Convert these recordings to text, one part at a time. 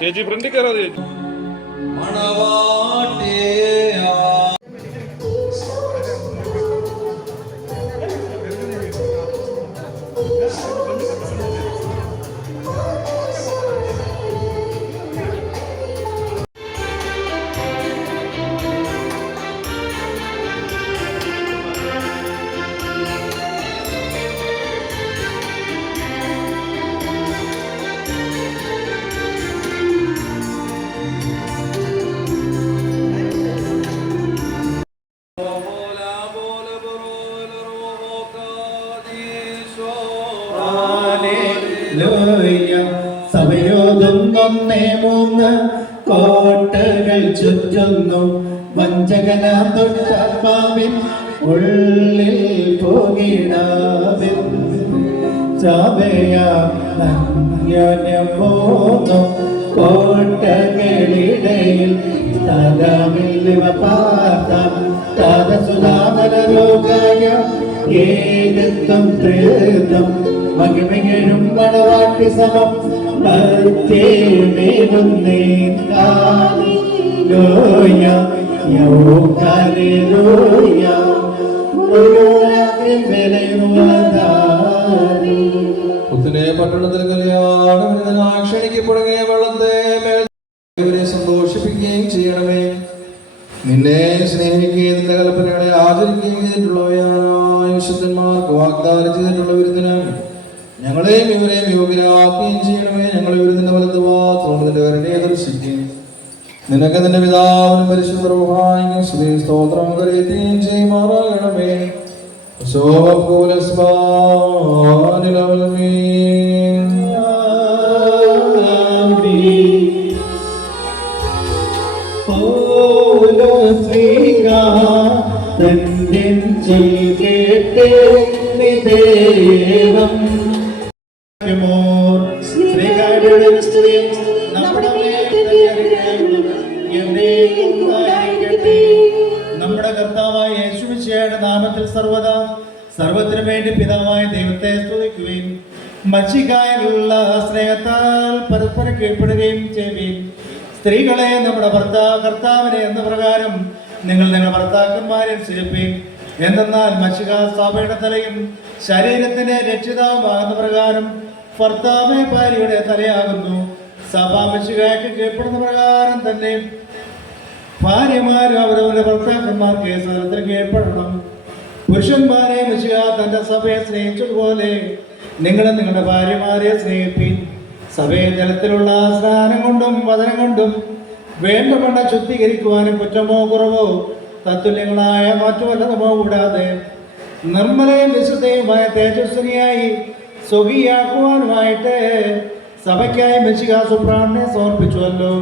ചേച്ചി ഫ്രണ്ടിൽ കയറാതെ ചേച്ചി. സഭയോതൊന്നേ മൂന്ന് കോട്ടകൾ ചുറ്റുന്നു. വഞ്ചകനാം തൊട്ടാത്മാവിൻ ഉള്ളിൽ പോകിടാവിൻ ചാവയാന്യോന്യമോന്നു കോട്ടകളിടയിൽ സ്ഥലമില്ലിവ പാർത്താം താതസുധാമനരോഗായ ഏകത്വം തൃത്വം മകിമയും മണവാട്ടി സമം മധ്യമേവുന്നേ ഹല്ലേലൂയ ഹല്ലേലൂയ പുത്തനെ പട്ടണത്തിൽ കല്യാണം ക്ഷണിക്കപ്പെടുകയും വെള്ളത്തെ ഇവരെ സന്തോഷിപ്പിക്കുകയും ചെയ്യണമേ. നിന്നെ സ്നേഹിക്കുകയും നിന്റെ കൽപ്പനകളെ ആചരിക്കുകയും ചെയ്തിട്ടുള്ളവയായ വിശുദ്ധന്മാർക്ക് വാഗ്ദാനം ചെയ്തിട്ടുള്ള വിരുദ്ധന് ഞങ്ങളെയും ഇവരെയും യോഗ്യരാക്കുകയും ചെയ്യണമേ. ഞങ്ങളെ വിരുദ്ധന്റെ വലത്ത് മാത്രം നിന്റെ കരുണയെ ദർശിക്കുകയും നിനക്ക് നിന്റെ പിതാവിനും പരിശുദ്ധ റൂഹായിക്കും സ്തുതി സ്തോത്രം കരയുകയും ചെയ്യുമാറാകണമേ. നമ്മുടെ കർത്താവായ യേശുമിശിഹായുടെ നാമത്തിൽ സർവത്തിനു വേണ്ടി പിതാവായ ദൈവത്തെ സ്തുതിക്കുകയും മച്ചിക്കായുള്ള സ്നേഹത്താൽ പരസ്പരം കീഴ്പ്പെടുകയും ചെയ്യുകയും സ്ത്രീകളെ നമ്മുടെ കർത്താവിനെ എന്ന പ്രകാരം നിങ്ങൾ നിങ്ങളുടെ ഭർത്താക്കന്മാരെ അനുസരിപ്പീൻ. എന്തെന്നാൽ മച്ചിക സഭയുടെ തലയും ശരീരത്തിന്റെ രക്ഷിതാവുമാകുന്ന പ്രകാരം ഭർത്താവ് ഭാര്യയുടെ തലയാകുന്നു. സഭ മച്ചികയ്ക്ക് കീഴ്പ്പെടുന്ന പ്രകാരം തന്നെ ഭാര്യമാരും അവരവരുടെ ഭർത്താക്കന്മാർക്ക് സകലത്തിന് കീഴ്പ്പെടണം. പുരുഷന്മാരെ മച്ചിക തന്റെ സഭയെ സ്നേഹിച്ചതുപോലെ നിങ്ങളും നിങ്ങളുടെ ഭാര്യമാരെ സ്നേഹിപ്പീൻ. സഭയെ ജലത്തിലുള്ള സ്നാനം കൊണ്ടും വചനം കൊണ്ടും വേണ്ടവണ്ണ ശുദ്ധീകരിക്കുവാനും കുറ്റമോ കുറവോ തത്തുല്യങ്ങളായ മറ്റു വല്ലതുമോ കൂടാതെ നിർമ്മലയും വിശുദ്ധയുമായ തേജസ്വിനിയായി സ്വകീയാക്കുവാനുമായിട്ട് സഭയ്ക്കായി മെസ്സിഹ സുപ്രാണനെ സമർപ്പിച്ചുവല്ലോ.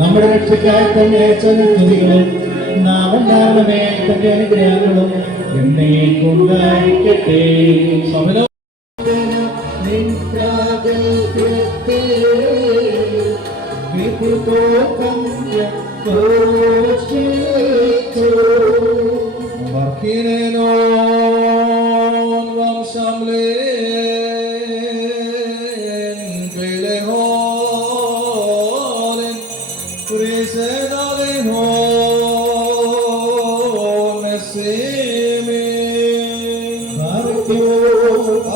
നമ്മുടെ രക്ഷയ്ക്കായി തന്നെ ചൊല്ലുകളും നാമെല്ലാവരുടെ മേൽ തന്റെ അനുഗ്രഹങ്ങളും എന്നേക്കുണ്ടായിരിക്കട്ടെ.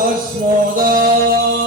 Asmoda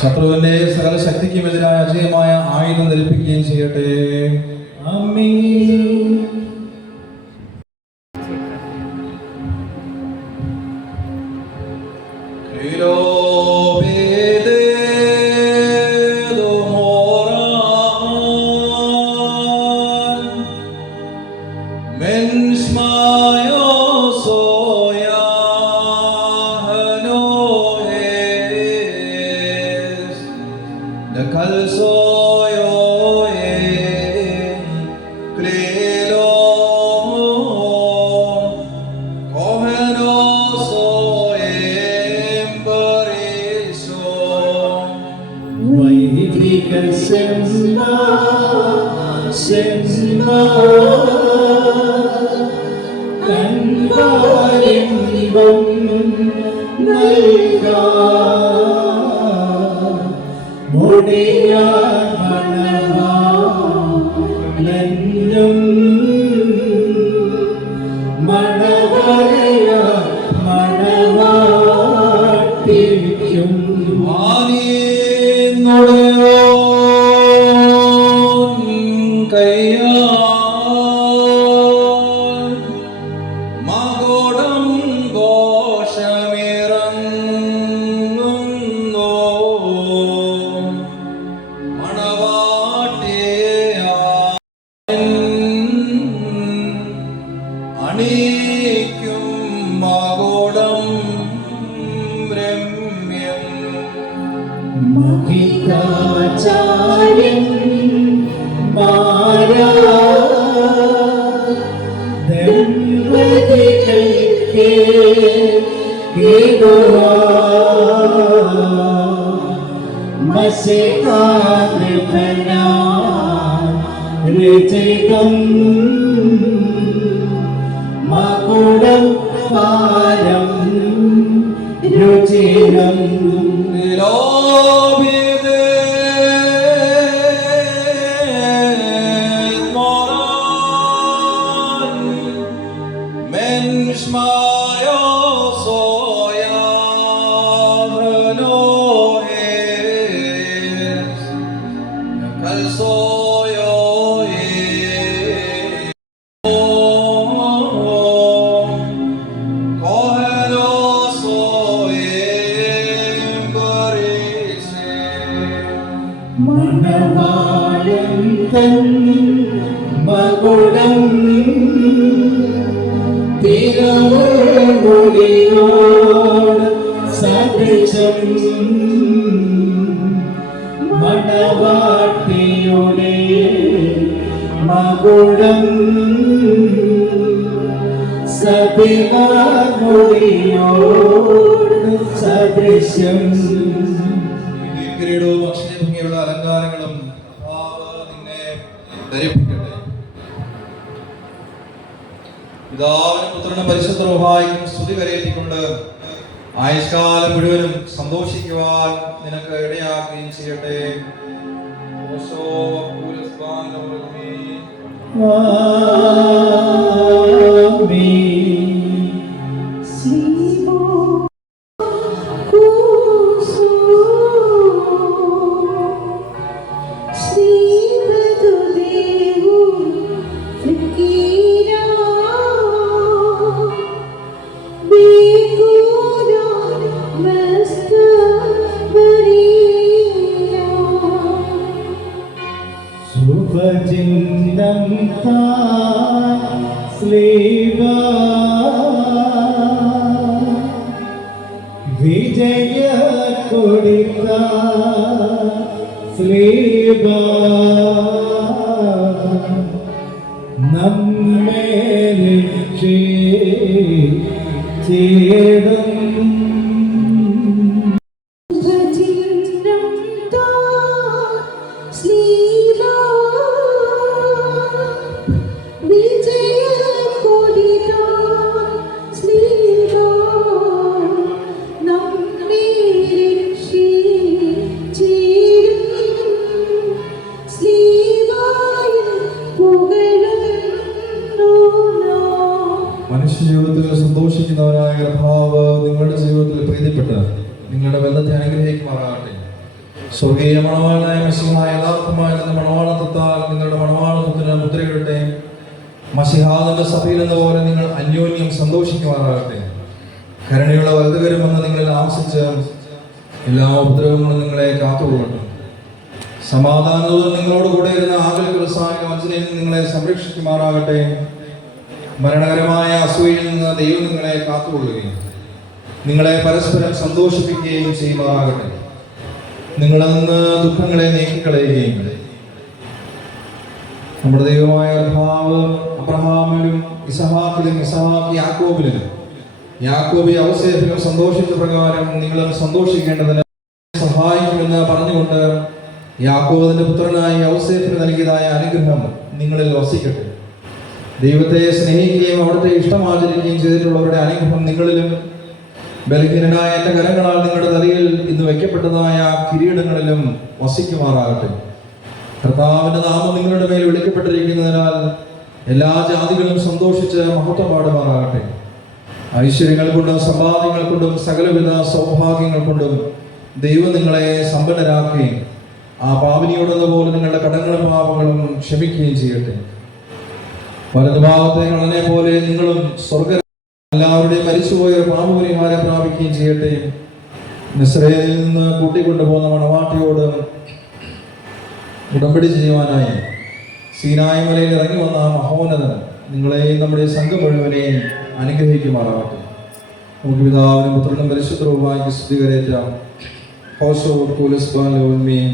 ശത്രുവിന്റെ സകല ശക്തിക്കുമെതിരായ അജയമായ ആയുധം ധരിപ്പിക്കുകയും ചെയ്യട്ടെ. ആമേൻ. ും Nishmayo soya noes kal soyo kohelo soye barise മണവാളൻ തൻ മകുടം തിരുമുടിയോട് സദൃശം മണവാട്ടിയുടെ മകുടം സതിമാർമുടിയോട് സദൃശം. കിരീടവും അക്ഷയഭംഗിയുള്ള അലങ്കാരങ്ങളും നിന്നെ ധരിപ്പിക്കട്ടെ. പിതാവിനും പുത്രനും പരിശുദ്ധ റൂഹായിക്കും സ്തുതി കരയേറ്റിക്കൊണ്ട് ആയുഷ്കാലം മുഴുവനും സന്തോഷിക്കുവാൻ നിനക്ക് ഇടയാക്കുകയും ചെയ്യട്ടെ. ഓശോ പൂരസ്വാനോർമേ. ശുഭചിഹ്നം സ്ലീവ വിജയ കൊടിത്ത സ്ലീവ നമ്മെ രക്ഷിച്ചിടും. മനുഷ്യജീവിതത്തിൽ സന്തോഷിക്കുന്നവനായ കർത്താവ് നിങ്ങളുടെ ജീവിതത്തിൽ പ്രീതിപ്പെട്ട് നിങ്ങളുടെ ബന്ധത്തെ അനുഗ്രഹിക്കുമാറാകട്ടെ. സ്വർഗീയ മണവാളനായ മശിഹായ യഥാർത്ഥമായ മണവാളത്വത്താൽ നിങ്ങളുടെ മണവാളത്വത്തിന് മുദ്രയിടട്ടെ. മശിഹാദന്റെ സഭയിൽ എന്ന പോലെ നിങ്ങൾ അന്യോന്യം സന്തോഷിക്കുമാറാകട്ടെ. കരുണയുള്ള വലുതുകരുമെന്ന് നിങ്ങളിൽ ആവശ്യിച്ച് എല്ലാ ഉപദ്രവങ്ങളും നിങ്ങളെ കാത്തുകൊള്ളട്ടെ. സമാധാനവും നിങ്ങളോട് കൂടെ ഇരുന്ന ആകൽ കുലസായ വഞ്ചനയിൽ നിങ്ങളെ സംരക്ഷിക്കുമാറാകട്ടെ. മരണകരമായ അസൂയയിൽ നിന്ന് ദൈവം നിങ്ങളെ കാത്തുകൊള്ളുകയും നിങ്ങളെ പരസ്പരം സന്തോഷിപ്പിക്കുകയും ചെയ്യുമാറാകട്ടെ. നിങ്ങളിൽ നിന്ന് ദുഃഖങ്ങളെ നീക്കിക്കളയുകയും നമ്മുടെ ദൈവമായ കർത്താവ് അബ്രഹാമിലും ഇസഹാക്കിലും ഇസഹാക്ക് യാക്കോബിലും യാക്കോബ് യൗസേഫിലും സന്തോഷിച്ച പ്രകാരം നിങ്ങളും സന്തോഷിക്കേണ്ടതിന് സഹായിക്കുമെന്ന് പറഞ്ഞുകൊണ്ട് യാക്കോബ് തന്റെ പുത്രനായ യൗസേഫിന് നൽകിയതായ അനുഗ്രഹം നിങ്ങളിൽ വസിക്കട്ടെ. ദൈവത്തെ സ്നേഹിക്കുകയും അവിടുത്തെ ഇഷ്ടമാചരിക്കുകയും ചെയ്തിട്ടുള്ളവരുടെ അനുഗ്രഹം നിങ്ങളിലും ബലഹീനനായ എൻ്റെ കരങ്ങളാൽ നിങ്ങളുടെ തലയിൽ ഇന്ന് വയ്ക്കപ്പെട്ടതായ കിരീടങ്ങളിലും വസിക്കുമാറാകട്ടെ. കർത്താവിന്റെ നാമം നിങ്ങളുടെ മേൽ വിളിക്കപ്പെട്ടിരിക്കുന്നതിനാൽ എല്ലാ ജാതികളും സന്തോഷിച്ച് മഹത്വം പാടുമാറാകട്ടെ. ഐശ്വര്യങ്ങൾ കൊണ്ടും സമ്പാദ്യങ്ങൾ കൊണ്ടും സകലവിധ സൗഭാഗ്യങ്ങൾ കൊണ്ടും ദൈവം നിങ്ങളെ സമ്പന്നരാക്കുകയും ആ പാപിനിയോടെന്ന പോലെ നിങ്ങളുടെ കടങ്ങളും പാപങ്ങളും ക്ഷമിക്കുകയും ചെയ്യട്ടെ. വലതുഭാഗത്തെ കള്ളനെ പോലെ നിങ്ങളും സ്വർഗ എല്ലാവരുടെയും മരിച്ചുപോയ പാപപരിഹാരം പ്രാപിക്കുകയും ചെയ്യട്ടെ. മിസ്രയിൽ നിന്ന് കൂട്ടിക്കൊണ്ടുപോകുന്ന മണവാട്ടിയോട് ഉടമ്പടി ചെയ്യുവാനായി സീനായി മലയിൽ ഇറങ്ങി വന്ന മഹോന്നതൻ നിങ്ങളെയും നമ്മുടെ സംഘം മുഴുവനെയും അനുഗ്രഹിക്കുമാറാകട്ടെ. നമുക്ക് പിതാവിനും പുത്രനും പരിശുദ്ധ റൂഹായിക്ക് സ്തുതി കരേറ്റാം. ഹോശോ കൂലസ്ബാൻ ലോൽമീൻ.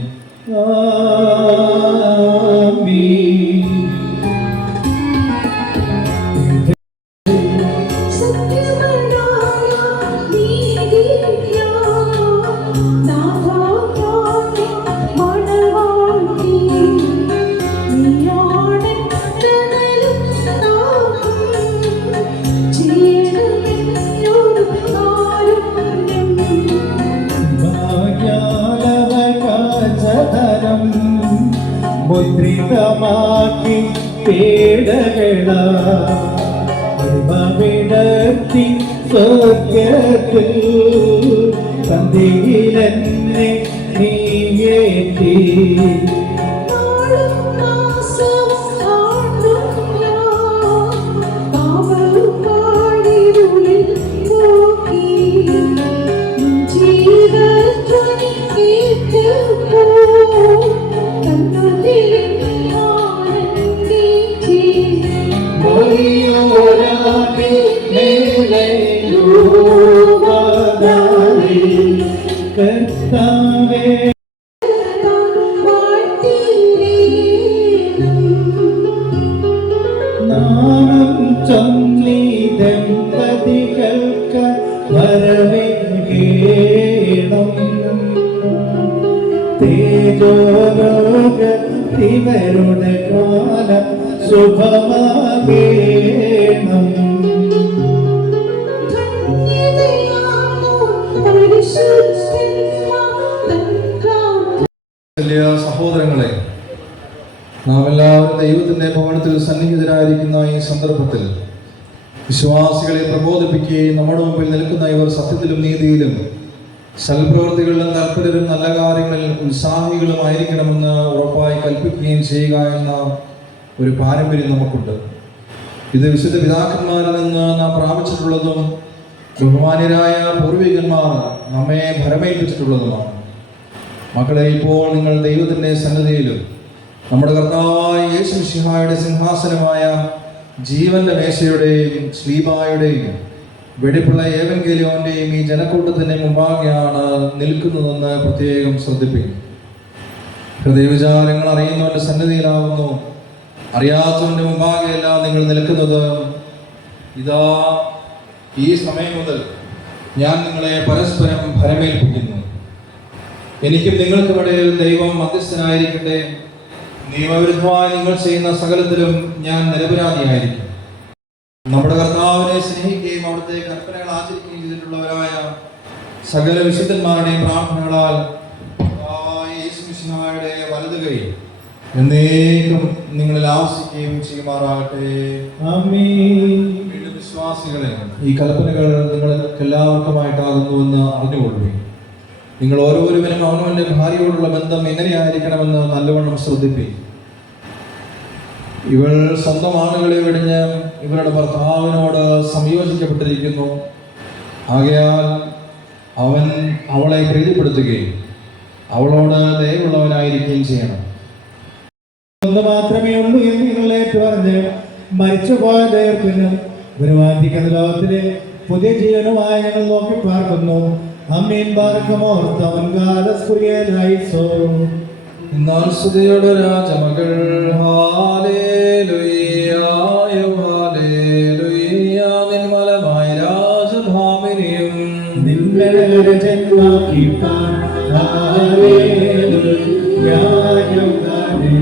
മുദ്രിതമാക്കി പേടകള സ്വർഗത്തിൽ പന്തിയിലെന്നെ നീയേറ്റി കർത്താവേ നാമം ചൊല്ലി ദമ്പതികൾക്ക് വരവേണം തേജോരോഗത്തിവരുടെ കാലം ശുഭമാകേണം സഹോദരങ്ങളെ, നാം എല്ലാവരും ദൈവത്തിന്റെ ഭവനത്തിൽ സന്നിഹിതരായിരിക്കുന്ന ഈ സന്ദർഭത്തിൽ വിശ്വാസികളെ പ്രബോധിപ്പിക്കുകയും നമ്മുടെ മുമ്പിൽ നിൽക്കുന്ന ഇവർ സത്യത്തിലും നീതിയിലും സൽപ്രവൃത്തികളിലും തൽപരരും നല്ല കാര്യങ്ങളിൽ ഉത്സാഹികളുമായിരിക്കണമെന്ന് ഉറപ്പായി കൽപ്പിക്കുകയും ചെയ്യുക എന്ന ഒരു പാരമ്പര്യം നമുക്കുണ്ട്. ഇത് വിശുദ്ധ പിതാക്കന്മാരിൽ നിന്ന് നാം പ്രാപിച്ചിട്ടുള്ളതും ബഹുമാന്യരായ പൂർവികന്മാർ നമ്മെ ഭരമേൽപ്പിച്ചിട്ടുള്ളതുമാണ്. മക്കളെ, ഇപ്പോൾ നിങ്ങൾ ദൈവത്തിൻ്റെ സന്നിധിയിലും നമ്മുടെ കർത്താവായ യേശു മിശിഹായുടെ സിംഹാസനമായ ജീവന്റെ മേശയുടെയും ശ്ലീബായുടെയും വെടിപ്പുള്ള ഏവൻഗേലിയോന്റെയും ഈ ജനക്കൂട്ടത്തിന്റെ മുമ്പാകെയാണ് നിൽക്കുന്നതെന്ന് പ്രത്യേകം ശ്രദ്ധിപ്പിക്കും. ഹൃദയവിചാരങ്ങൾ അറിയുന്നവന്റെ സന്നിധിയിലാവുന്നു, അറിയാത്തവന്റെ മുമ്പാകെയല്ല നിങ്ങൾ നിൽക്കുന്നത്. ഇതാ, ഈ സമയം മുതൽ ഞാൻ നിങ്ങളെ പരസ്പരം ഭരമേൽപ്പിക്കുന്നു. എനിക്കും നിങ്ങൾക്കുമിടയിൽ ദൈവം മധ്യസ്ഥനായിരിക്കട്ടെ. നിയമവിരുദ്ധമായി നിങ്ങൾ ചെയ്യുന്ന സകലത്തിലും ഞാൻ നിരപരാധിയായിരിക്കും. നമ്മുടെ കർത്താവിനെ സ്നേഹിക്കുകയും അവിടുത്തെ കൽപ്പനകൾ ആചരിക്കുകയും ചെയ്തിട്ടുള്ളവരായ സകല വിശുദ്ധന്മാരുടെയും പ്രാർത്ഥനകളാൽ യേശു മിശിഹായുടെ വലതു കൈ എന്നേക്കും നിങ്ങളിൽ ആവസിക്കുകയും ചെയ്യുമാറാകട്ടെ. വീണ്ടും വിശ്വാസികളെ, ഈ കൽപ്പനകൾ നിങ്ങൾക്ക് എല്ലാവർക്കുമായിട്ടാകുന്നുവെന്ന് അറിഞ്ഞുകൊള്ളുകയും നിങ്ങൾ ഓരോരുവരും അവനവന്റെ ഭാര്യയോടുള്ള ബന്ധം എങ്ങനെയായിരിക്കണമെന്ന് നല്ലവണ്ണം ശ്രദ്ധിപ്പിക്കും. ഇവൾ സ്വന്തം ആളുകളെ വെടിഞ്ഞ് ഇവരുടെ ഭർത്താവിനോട് സംയോജിക്കപ്പെട്ടിരിക്കുന്നു. ആകയാൽ അവൻ അവളെ പ്രീതിപ്പെടുത്തുകയും അവളോട് ദയവുള്ളവനായിരിക്കുകയും ചെയ്യണം. ഒന്ന് മാത്രമേ ഉള്ളൂ എന്ന് നിങ്ങൾ ഏറ്റുപറഞ്ഞ് മരിച്ചുപോയ ദൈവത്തിന് ഗുരുവാന്തിക്കുന്ന ലോകത്തിലെ പുതിയ ജീവനുമായി ഞങ്ങൾ നോക്കി പാർക്കുന്നു. അമ്മീൻ ബാർക്കമോർത്തവൻ കാലസ്കുരിയലായിസോ. എന്നാൽ സ്തുതിയുടെ രാജമകൾ ഹാലേലുയ്യ ഹാലേലുയ്യ നിർമ്മലമായ രാജഭാമിനിയും നിങ്ങളുടെ ജന്മാക്കിപ്പാൻ ഹാലേലുയ്യ യോഗാനെ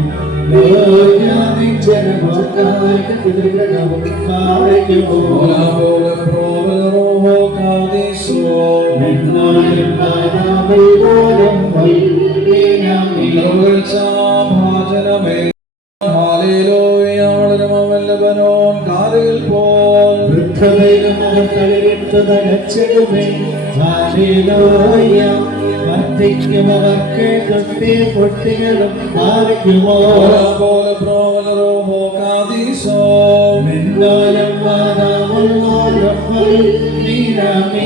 ലോകാനി ജനമോകായ പിതൃഗ്രഹവും കാരയ്ക്കുമോ ഓല കാദിസോ നിന്നാലും നാനാമൈവോരം ഭാജനമേ ഹാലേലൂയ വല്ലഭനോൻ കാതിൽ പോൽ വൃദ്ധതയിലും അവർ കളിവിട്ടത് രക്ഷകമേ ഹാലേലൂയ വർദ്ധിക്കും അവർക്ക് കൃത്യ പൊട്ടികളും ആരയ്ക്കുമോ പോലെ പ്രോവലറോഹോ കാദിസോ നിന്നാലും നാനാമുള്ളോരം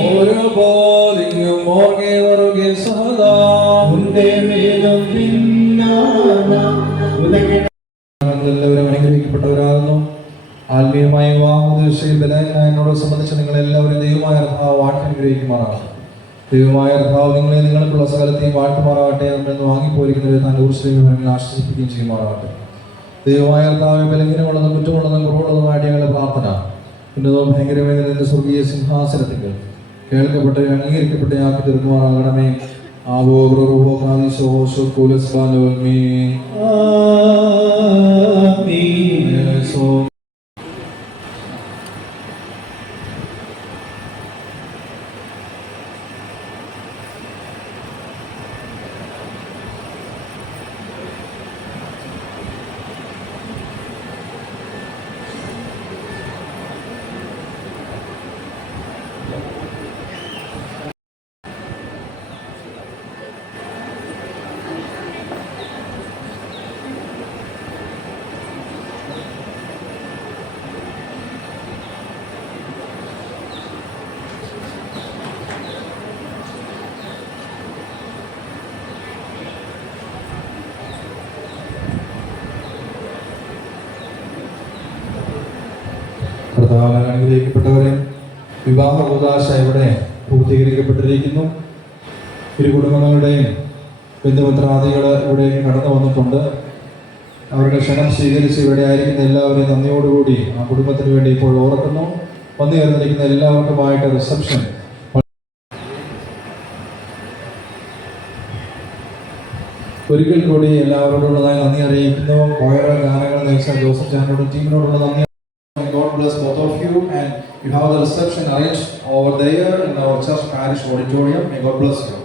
ഓരോ പോലിങ്ങും മോർഗെ വറുകെ സഹദാ മേലും എല്ലാവരും അനുഗ്രഹിക്കപ്പെട്ടവരാകുന്നു. ആത്മീയമായ വിവാഹോദ്ദേശയിൽ ബലഹീനനായ എന്നോട് സംബന്ധിച്ച് നിങ്ങളെല്ലാവരും ദൈവമായ കർത്താവ് വാഴ്ത്തി അനുഗ്രഹിക്കുമാറാകട്ടെ. ദൈവമായ കർത്താവ് നിങ്ങളെ നിങ്ങൾക്കുള്ള സകലത്തെയും വാഴ്ത്തുമാറാകട്ടെ. നമ്മളെന്ന് വാങ്ങിപ്പോയിരിക്കുന്നവരെ താൻ ഊർജ്ജങ്ങൾ ആശ്വസിപ്പിക്കുകയും ചെയ്യുമാറാകട്ടെ. ദൈവമായ കർത്താവ് ബലഹീനമുള്ളതും കുറ്റമുള്ളതും കുറവുള്ളതുമായിട്ട് ഞങ്ങളുടെ പ്രാർത്ഥന ഉന്നതവും ഭയങ്കരമായ നിന്റെ സ്വർഗീയ സിംഹാസനത്തിൽ കേൾക്കപ്പെട്ട് അംഗീകരിക്കപ്പെട്ട് ആക്കി തീർക്കുമാറാകണമേ. ആവോ ബ്രോ കാദിസോ ശുക്കൂലസ് ബാലോൽമീ സോ വളരെ അനുഗ്രഹിക്കപ്പെട്ടവരെ, വിവാഹ കൂദാശ ഇവിടെ പൂർത്തീകരിക്കപ്പെട്ടിരിക്കുന്നു. ഇരു കുടുംബങ്ങളുടെയും ബന്ധുമിത്രാദികൾ ഇവിടെ കടന്നു വന്നിട്ടുണ്ട്. അവരുടെ ക്ഷണം സ്വീകരിച്ച് ഇവിടെ ആയിരിക്കുന്ന എല്ലാവരെയും നന്ദിയോടുകൂടി ആ കുടുംബത്തിന് വേണ്ടി ഇപ്പോൾ ഓർക്കുന്നു. വന്നു ചേർന്നിരിക്കുന്ന എല്ലാവർക്കുമായിട്ട് റിസപ്ഷൻ. ഒരിക്കൽ കൂടി എല്ലാവരോടുള്ളതായി നന്ദി അറിയിക്കുന്നു. കോയറ ഗാനങ്ങൾ നയിച്ച ജോസഫ് ചാനോടും ടീമിനോടുള്ള നന്ദി. God bless both of you, and you have the reception arranged over there in our church parish auditorium. May God bless you.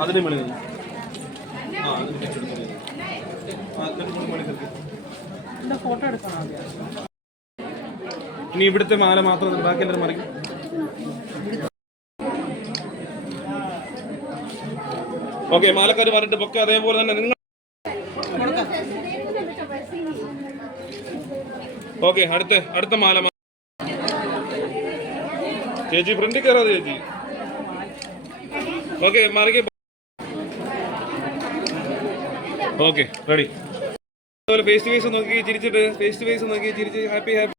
അതിന് മണി ഫോട്ടോ എടുക്കണം. ഇനി ഇവിടുത്തെ മാല മാത്രം ബാക്കി എല്ലാവരും മറിക്കും. ഓക്കെ, മാലക്കാർ പറഞ്ഞിട്ട് പൊക്കെ അതേപോലെ തന്നെ നിങ്ങൾ. ഓക്കെ, അടുത്ത മാല ചേച്ചി ഫ്രണ്ടിൽ കയറാതെ ചേച്ചി. ഓക്കെ, മറിക്ക്. Okay, ready. Face to face നോക്കി ചിരിച്ചിട്ട് ഹാപ്പി ഹാപ്പി.